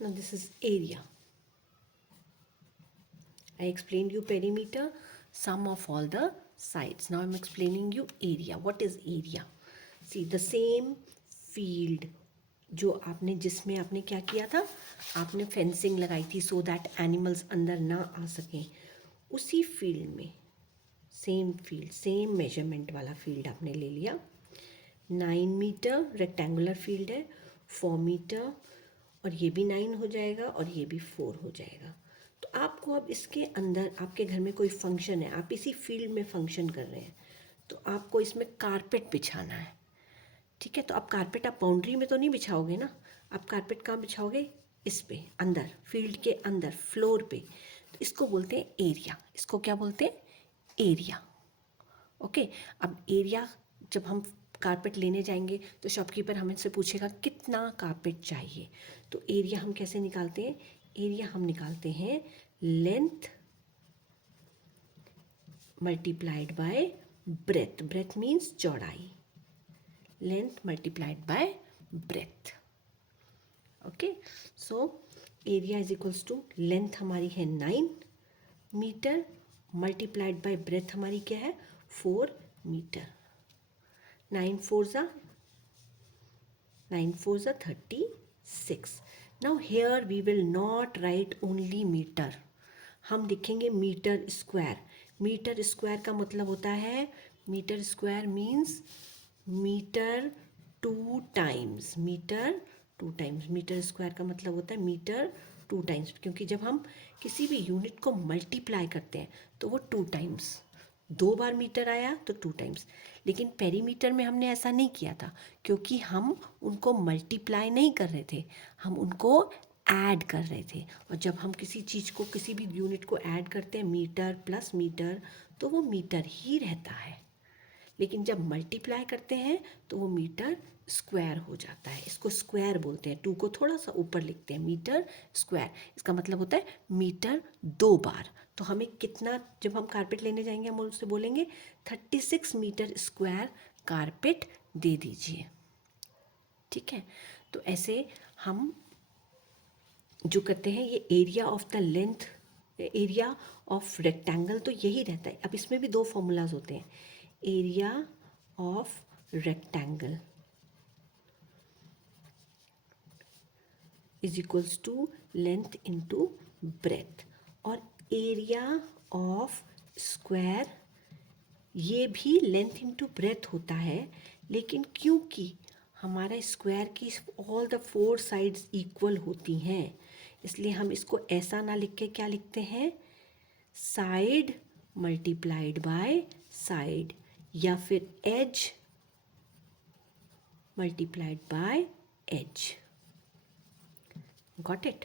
Now this is area. I explained you perimeter, sum of all the sides. Now I'm explaining you area. What is area? See the same field जो आपने जिसमें आपने क्या किया था, आपने fencing लगाई थी सो दैट एनिमल्स अंदर ना आ सकें, उसी फील्ड में सेम फील्ड सेम मेजरमेंट वाला फील्ड आपने ले लिया. 9 मीटर रेक्टेंगुलर फील्ड है, 4 मीटर, और ये भी 9 हो जाएगा और ये भी 4 हो जाएगा. तो आपको अब इसके अंदर आपके घर में कोई फंक्शन है, आप इसी फील्ड में फंक्शन कर रहे हैं, तो आपको इसमें कारपेट बिछाना है. ठीक है, तो आप कारपेट आप बाउंड्री में तो नहीं बिछाओगे ना, आप कारपेट कहाँ बिछाओगे, इस पे अंदर फील्ड के अंदर फ्लोर पे. तो इसको बोलते हैं एरिया. इसको क्या बोलते हैं, एरिया. ओके, अब एरिया जब हम कारपेट लेने जाएंगे तो शॉपकीपर हमसे पूछेगा कितना कारपेट चाहिए. तो एरिया हम कैसे निकालते हैं, एरिया हम निकालते हैं length multiplied by breadth. Breadth means चौड़ाई, length multiplied by breadth. Okay, so area is equals to length हमारी है 9 मीटर मल्टीप्लाइड बाय ब्रेथ हमारी क्या है 4 मीटर. 9 4 जा 36. Now here we will not write only meter, हम लिखेंगे मीटर स्क्वायर. मीटर स्क्वायर का मतलब होता है, metre square means metre 2 times. Metre 2 times, metre square का मतलब होता है मीटर 2 टाइम्स, क्योंकि जब हम किसी भी यूनिट को मल्टीप्लाई करते हैं तो वो 2 टाइम्स, 2 बार मीटर आया तो 2 टाइम्स. लेकिन पेरीमीटर में हमने ऐसा नहीं किया था, क्योंकि हम उनको मल्टीप्लाई नहीं कर रहे थे, हम उनको ऐड कर रहे थे. और जब हम किसी चीज़ को, किसी भी यूनिट को ऐड करते हैं, मीटर प्लस मीटर, तो वो मीटर ही रहता है. लेकिन जब मल्टीप्लाई करते हैं तो वो मीटर स्क्वायर हो जाता है. इसको स्क्वायर बोलते हैं. 2 को थोड़ा सा ऊपर लिखते हैं, मीटर स्क्वायर. इसका मतलब होता है मीटर 2 बार. तो हमें कितना, जब हम कारपेट लेने जाएंगे हम उससे बोलेंगे 36 मीटर स्क्वायर कारपेट दे दीजिए. ठीक है, तो ऐसे हम जो करते हैं, ये area of the length, area of rectangle तो यही रहता है. अब इसमें भी 2 फॉर्मूलाज होते हैं. Area of rectangle is equals to length into breadth, और एरिया ऑफ स्क्वायर ये भी लेंथ इंटू ब्रेथ होता है. लेकिन क्योंकि हमारा स्क्वायर की ऑल द 4 साइड्स इक्वल होती हैं, इसलिए हम इसको ऐसा ना लिख के क्या लिखते हैं, साइड मल्टीप्लाइड बाय साइड, या फिर edge multiplied by edge. Got it,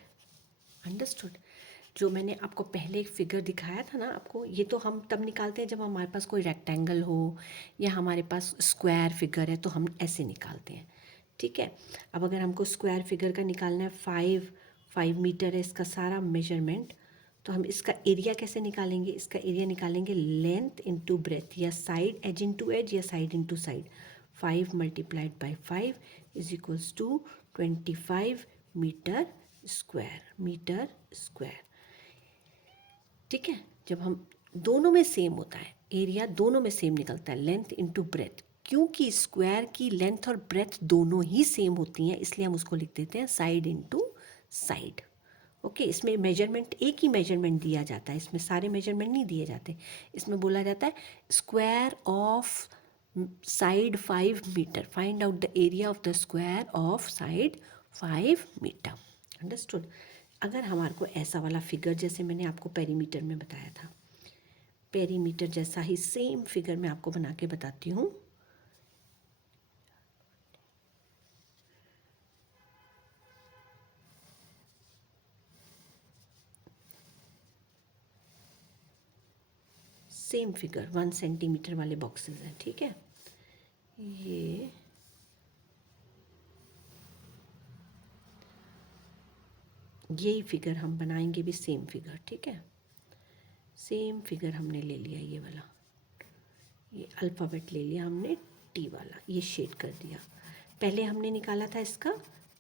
understood. जो मैंने आपको पहले एक फिगर दिखाया था ना आपको, ये तो हम तब निकालते हैं जब हमारे पास कोई रेक्टेंगल हो या हमारे पास स्क्वायर फिगर है, तो हम ऐसे निकालते हैं. ठीक है, अब अगर हमको स्क्वायर फिगर का निकालना है, 5 मीटर है इसका सारा मेजरमेंट, तो हम इसका एरिया कैसे निकालेंगे, इसका एरिया निकालेंगे लेंथ इंटू ब्रेथ, या साइड एज इंटू एज, या side into side. 5 multiplied by 5 is equals to 25 metre square. ठीक है, जब हम दोनों में सेम होता है, एरिया दोनों में सेम निकलता है, लेंथ इंटू ब्रेथ. क्योंकि स्क्वायर की लेंथ और ब्रेथ दोनों ही सेम होती हैं, इसलिए हम उसको लिख देते हैं साइड इंटू साइड. ओके, इसमें मेजरमेंट एक ही मेजरमेंट दिया जाता है, इसमें सारे मेजरमेंट नहीं दिए जाते. इसमें बोला जाता है square of side 5 metre, find out the area of the square of side 5 metre. Understood. अगर हमारे को ऐसा वाला फिगर, जैसे मैंने आपको पेरीमीटर में बताया था, पेरीमीटर जैसा ही सेम फिगर मैं आपको बना के बताती हूँ. सेम फिगर 1 सेंटीमीटर वाले बॉक्सेस हैं. ठीक है, ये यही फिगर हम बनाएंगे भी, सेम फिगर. ठीक है, सेम फिगर हमने ले लिया, ये वाला, ये अल्फ़ाबेट ले लिया हमने, टी वाला, ये शेड कर दिया. पहले हमने निकाला था इसका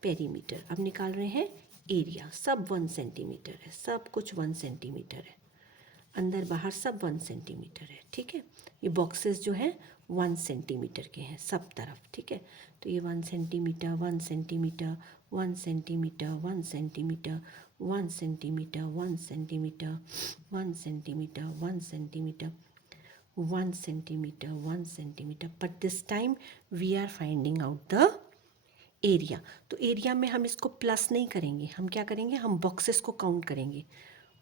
पेरीमीटर, अब निकाल रहे हैं एरिया सब 1 सेंटीमीटर है, सब कुछ 1 सेंटीमीटर है, अंदर बाहर सब 1 सेंटीमीटर है, ठीक है। ये बॉक्सेस जो हैं 1 सेंटीमीटर के हैं सब तरफ, ठीक है। तो ये 1 centimetre 1 centimetre 1 centimetre 1 centimetre 1 centimetre 1 centimetre 1 centimetre 1 centimetre 1 centimetre 1 centimetre, but this time we are finding out the area. तो एरिया में हम इसको प्लस नहीं करेंगे, हम क्या करेंगे, हम बॉक्सेस को काउंट करेंगे।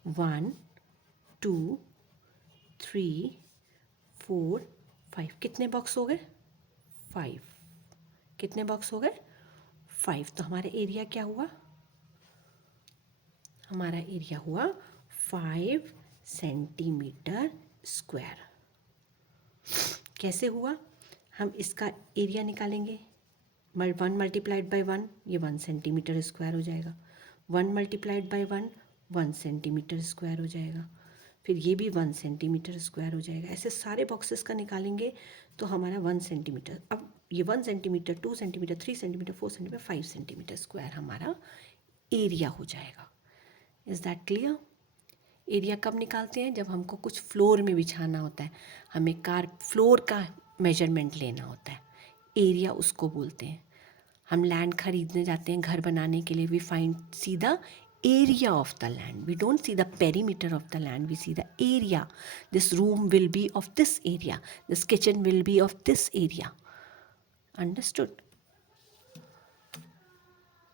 1 2 3 4 5, कितने बॉक्स हो गए, 5, कितने बॉक्स हो गए, 5। तो हमारा एरिया क्या हुआ, हमारा एरिया हुआ 5 सेंटीमीटर स्क्वायर। कैसे हुआ, हम इसका एरिया निकालेंगे, 1 मल्टीप्लाइड बाई 1, ये 1 सेंटीमीटर स्क्वायर हो जाएगा, 1 मल्टीप्लाइड बाई 1 1 सेंटीमीटर स्क्वायर हो जाएगा, फिर ये भी 1 सेंटीमीटर स्क्वायर हो जाएगा। ऐसे सारे बॉक्सेस का निकालेंगे तो हमारा 1 सेंटीमीटर, अब ये 1 centimetre 2 centimetre 3 centimetre 4 centimetre 5 centimetre square हमारा एरिया हो जाएगा। Is that clear. एरिया कब निकालते हैं, जब हमको कुछ फ्लोर में बिछाना होता है, हमें कार फ्लोर का मेजरमेंट लेना होता है, एरिया उसको बोलते हैं। हम लैंड खरीदने जाते हैं घर बनाने के लिए, we find see the area of the land, we don't see the perimeter of the land, we see the area. This room will be of this area, this kitchen will be of this area. Understood?